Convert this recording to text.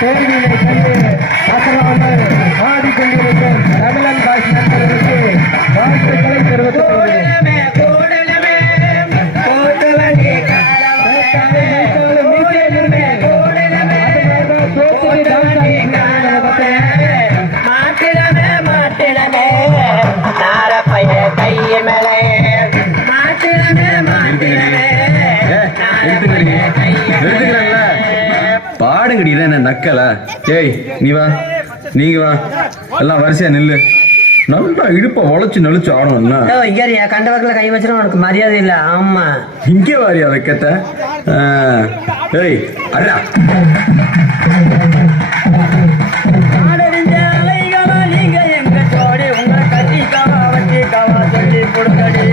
தோல்வியை கண்டு அசராமல் ஆடிக்கொண்டிருக்கும் தமிழன் காட்சி நண்பர்களுக்கு வாழ்த்துக்களை தெரிவித்துக் கொள்கிறேன். பாடுங்கடி என்ன நக்கல. ஏய் நீ வா, நீங்க வா, எல்லாம் வரிசையா நில்லு. நல்லா இடுப்ப உழைச்சு நெளிச்சு ஆடணும்னா கண்ட வகையில கை வச்சிடும் உனக்கு மரியாதை இல்ல. ஆமா இங்கே வாரியா வைக்கத்த. ஏய் அடா நீங்க எங்க ஜோடி உங்களை கட்டி காவா வச்சு காவா சொல்லி கொடுக்கடி.